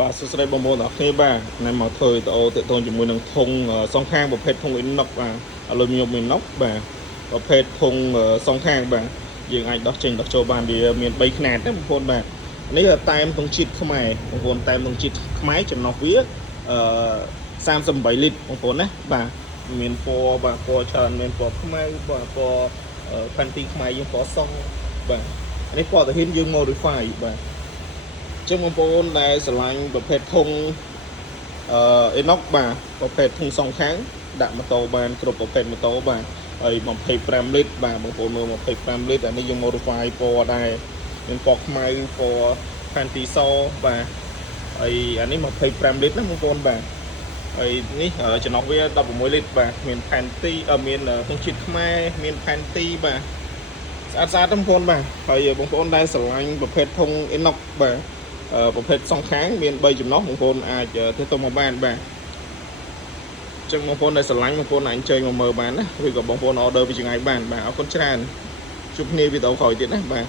បាទសួស្តីបងប្អូនទាំងអស់គ្នាបាទណែមកធ្វើវីដេអូទាក់ទងជាមួយនឹងធុងសងខាងប្រភេទធុង inox បាទអាលុយមីញ៉ុម inox បាទប្រភេទធុងសងខាងបាទយើងអាចដោះចេញដោះចូលបានវាមាន3ខ្នាតណាបងប្អូនបាទនេះតែមទង់ជាតិខ្មែរបងប្អូនតែមទង់ជាតិខ្មែរចំណុះវា38លីត្របងប្អូនណាបាទមានពណ៌បាទពណ៌ច្រើនមានពណ៌ខ្មៅបាទពណ៌ផាន់ទីខ្មែរយើងពណ៌សបាទនេះពណ៌តាហ៊ានយើង modify បាទចឹងបងប្អូនដែលស្រឡាញ់ប្រភេទធុងinox បាទប្រភេទធុងសងខាងដាក់ម៉ូតូបានគ្រប់ប្រភេទម៉ូតូបាទហើយ25លីត្របាទបងប្អូនមើល25លីត្រអានេះយើង modify ពណ៌ដែរមានពណ៌ខ្មៅពណ៌ផាន់ទីសបាទហើយអានេះ25លីត្រណាបងប្អូនបាទហើយនេះចំណុះវា16លីត្របាទមានផាន់ទីមានធុងជាតិខ្មែរមានផាន់ទីបាទស្អាតបងប្អូនបាទហើយបងប្អូនដែលស្រឡាញ់ប្រភេទធុង inox បាទប្រភេទសងខាងមាន3ចំណុះបងប្អូនអាចទៅមកបានបាទអញ្ចឹងបងប្អូនដែលស្រឡាញ់បងប្អូនអាចអញ្ជើញមកមើលបានណាឬក៏បងប្អូន order ពីចម្ងាយបានបាទអរគុណច្រើនជួបគ្នាវីដេអូក្រោយទៀតណាបាទ